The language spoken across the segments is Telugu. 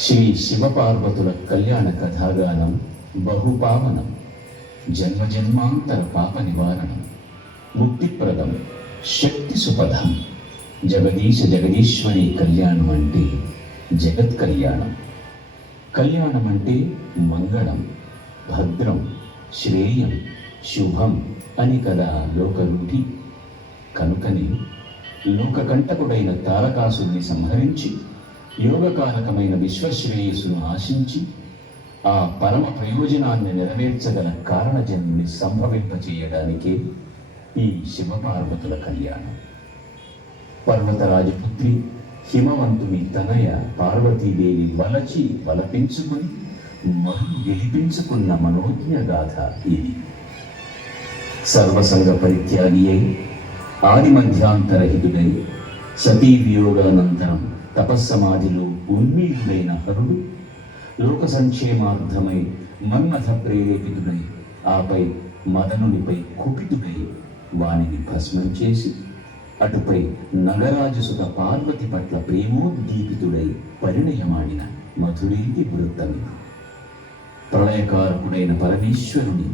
శ్రీ శివపార్వతుల కళ్యాణ కథాగానం బహుపావనం. జన్మజన్మాంతర పాప నివారణం, ముక్తిప్రదం, శక్తి సుపథం. జగదీశ జగదీశ్వరి కళ్యాణం అంటే జగత్ కళ్యాణం. కళ్యాణం అంటే మంగళం, భద్రం, శ్రేయం, శుభం అని కదా లోకరూఢి. కనుకని లోకకంటకుడైన తారకాసుని సంహరించి యోగకారకమైన విశ్వశ్రేయస్సును ఆశించి ఆ పరమ ప్రయోజనాన్ని నెరవేర్చగల కారణజన్ముని సంభవింపచేయడానికే ఈ శివపార్వతుల కళ్యాణం. పర్వతరాజపుత్రి హిమవంతుని తనయ పార్వతీదేవి వలచి వలపించుకుని మరులు గెలిపించుకున్న మనోజ్ఞ గాథ ఇది. సర్వసంగ పరిత్యాగి అయి ఆది మధ్యాంతరహితుడై సతీ వియోగానంతరం తపస్సమాధిలో ఉన్మీలుడైన హరుడు లోక సంక్షేమార్థమై మన్మథ ప్రేరేపితుడై ఆపై మదనునిపై కుపితుడై వానిని భస్మం చేసి అటుపై నగరాజసుత పార్వతి పట్ల ప్రేమోద్దీపితుడై పరిణయమాడిన మధురేతి వృత్తమిది. ప్రళయకారకుడైన పరమేశ్వరుని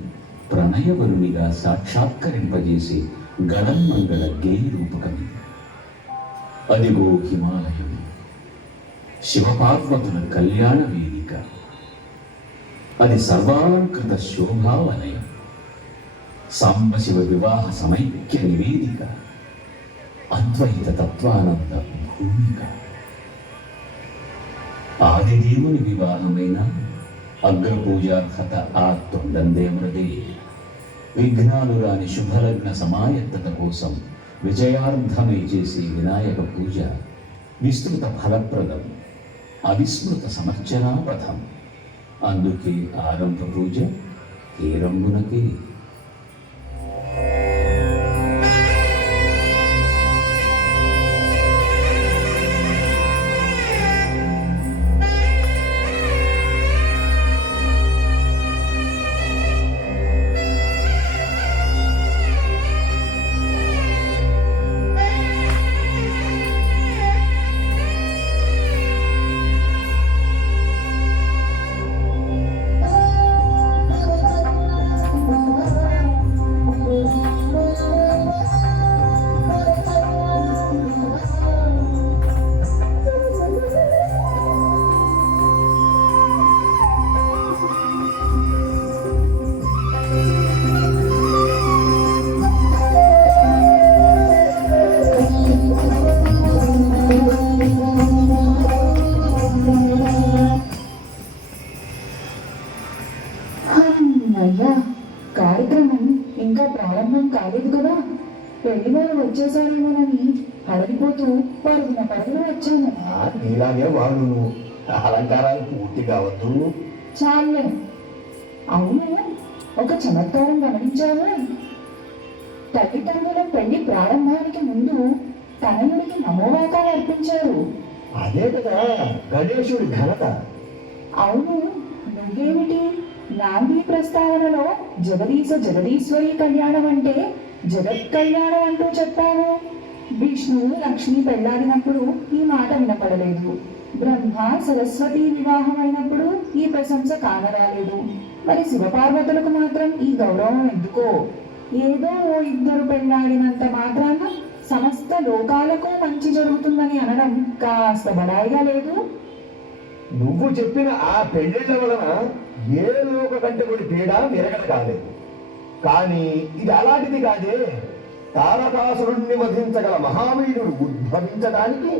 ప్రణయవరునిగా సాక్షాత్కరింపజేసే గళన్మంగళ గేయ రూపకమిది. అదిగో హిమాలయం, శివపార్వతుల కళ్యాణ వేదిక. అది సర్వాలంకృత శోభావలయం, సాంబశివ వివాహ సమైక్య నివేదిక, అద్వైత తత్వానంద భూమిక. ఆదిదేవుని వివాహమైన అగ్రపూజార్హత ఆ తొండందేవులదే. విఘ్నాలు రాని శుభలగ్న సమాయత్తత కోసం విజయార్థమై చేసే వినాయక పూజ విస్తృత ఫలప్రదం, అవిస్మృత సమర్చనాపథం. అందుకే ఆరంభ పూజ హేరంబునకే. అయ్యా, కార్యక్రమం ఇంకా ప్రారంభం కాలేదు కదా. పెళ్లి వారు వచ్చేసారేమోనని అడిగిపోతూ పరుగున పరుగున వచ్చాను. నీలాగే వాళ్ళు అలంకారాలు పూర్తి కావద్దు. చాలే. అవును, ఒక చమత్కారం గమనించావు. తల్లిదండ్రుల పెళ్లి ప్రారంభానికి ముందు తనయుడికి నమోవాకాలు అర్పించారు. అదే కదా గణేశుడి ఘనత. అవును, నువ్వేమిటి నాంది ప్రస్తావనలో జగదీశ జగదీశ్వరి కళ్యాణం అంటే జగత్ కళ్యాణం అంటూ చెప్పావు. విష్ణువు లక్ష్మి పెళ్లాడినప్పుడు ఈ మాట వినపడలేదు. బ్రహ్మ సరస్వతి వివాహం అయినప్పుడు ఈ ప్రశంస కానరాలేదు. మరి శివపార్వతులకు మాత్రం ఈ గౌరవం ఎందుకో? ఏదో ఓ ఇద్దరు పెళ్లాడినంత మాత్రాన సమస్త లోకాలకు మంచి జరుగుతుందని అనడం కాస్త బడాయిగా లేదు? నువ్వు చెప్పిన ఆ పెళ్లిళ్ళ వలన ఏ లోక కంటకుడి పీడ విరగడ కాలేదు. కానీ ఇది అలాంటిది కాదే. తారకాసురుణ్ణి వధించగల మహావీరుడు ఉద్భవించడానికి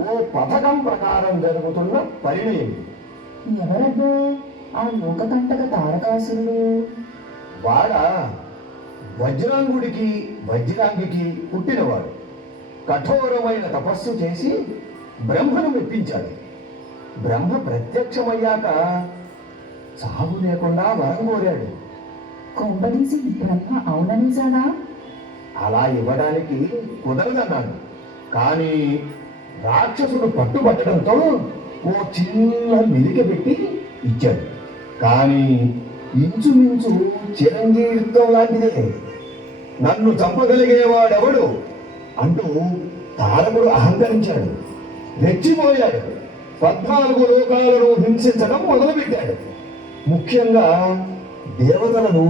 ఓ పథకం ప్రకారం జరుగుతున్న పరిణయం. ఎవరబ్బో ఆ లోకకంటక తారకాసురుడు? వాడ వజ్రాంగుడికి వజ్రాంగికి పుట్టినవాడు. కఠోరమైన తపస్సు చేసి బ్రహ్మను మెప్పించాడు. బ్రహ్మ ప్రత్యక్షమయ్యాక చావు లేకుండా వరం కోరాడు. కొంపదీసి బ్రహ్మ అవుననిసాడా? అలా ఇవ్వడానికి కుదరదన్నాడు. కానీ రాక్షసుడు పట్టుబట్టడంతో ఓ చిన్న మెలిక పెట్టి ఇచ్చాడు. కానీ ఇంచుమించు చిరంజీవిత్వం లాంటిదే. నన్ను చంపగలిగేవాడెవడు అంటూ తారకుడు అహంకరించాడు, రెచ్చిపోయాడు. 14 లోకాలను హింసించడం మొదలుపెట్టాడు. ముఖ్యంగా దేవతలను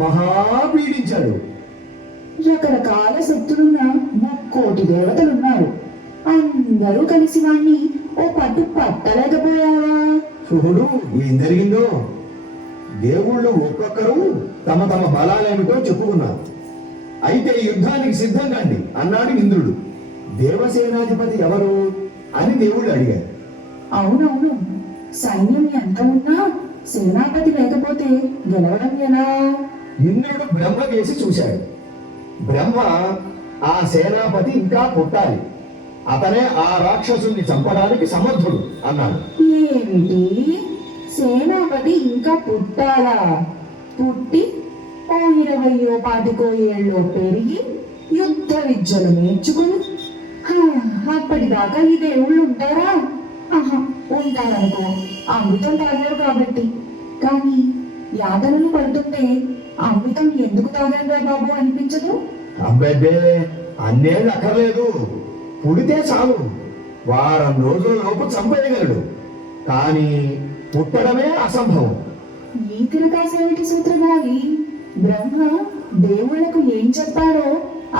మహాపీడించాడు. రకరకాల శక్తులున్న 3,000,000 దేవతలున్నారు. అందరూ కలిసి వాణ్ణి ఓ పట్టు పట్టలేకపోయావా? చూడు ఏం జరిగిందో. దేవుళ్ళు ఒక్కొక్కరు తమ తమ బలాలేమిటో చెప్పుకున్నారు. అయితే యుద్ధానికి సిద్ధం కండి అన్నాడు ఇంద్రుడు. దేవసేనాధిపతి ఎవరు అని దేవుళ్ళు అడిగారు. అవునవును, సైన్యం ఎంత ఉన్నా సేనాపతి లేకపోతే గెలవడం ఎలా? ఇంద్రుడు బ్రహ్మ వేసి చూశాడు. బ్రహ్మ ఆ సేనాపతి ఇంకా పుట్టాలి, అతనే ఆ రాక్షసుని చంపడానికి సమర్థుడు అన్నాడు. ఏమిటి, సేనాపతి ఇంకా పుట్టాలా? పుట్టి ఓ 20-25 ఏళ్ళు పెరిగి యుద్ధ విద్యలు నేర్చుకుని అప్పటిదాకా ఈ దేవుళ్ళు ఉంటారా? ఆహా, ఉంటారనుకో, అమృతం తాగారు కాబట్టి. కానీ యాతనలు పడుతుంటే అమృతం ఎందుకు తాగారా బాబు అనిపించదు? అబ్బే అన్నేళ్ళు అక్కర్లేదు, పుడితే చాలు, వారం రోజుల లోపు చంపేయగలడు. కానీ పుట్టడమే అసంభవం. ఈ తిరకాసేమిటి సూత్రధారి? బ్రహ్మ దేవుళ్లకు ఏం చెప్పాడో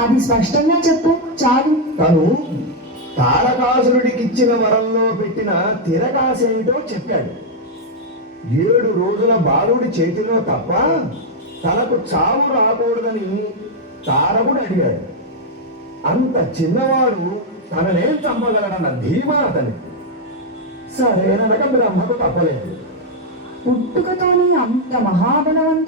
అది స్పష్టంగా చెప్పు చాలు. తను తారకాసురుడికిచ్చిన వరంలో పెట్టిన తిరకాసేమిటో చెప్పాడు. 7 రోజుల బాలుడి చేతిలో తప్ప తనకు చావు రాకూడదని తారకుడు అడిగాడు. అంత చిన్నవాడు తననేం చంపగలడన్న ధీమా అతని. సరేననక బ్రహ్మకు తప్పలేదు. పుట్టుకతోనే అంత మహాబలవంతుడు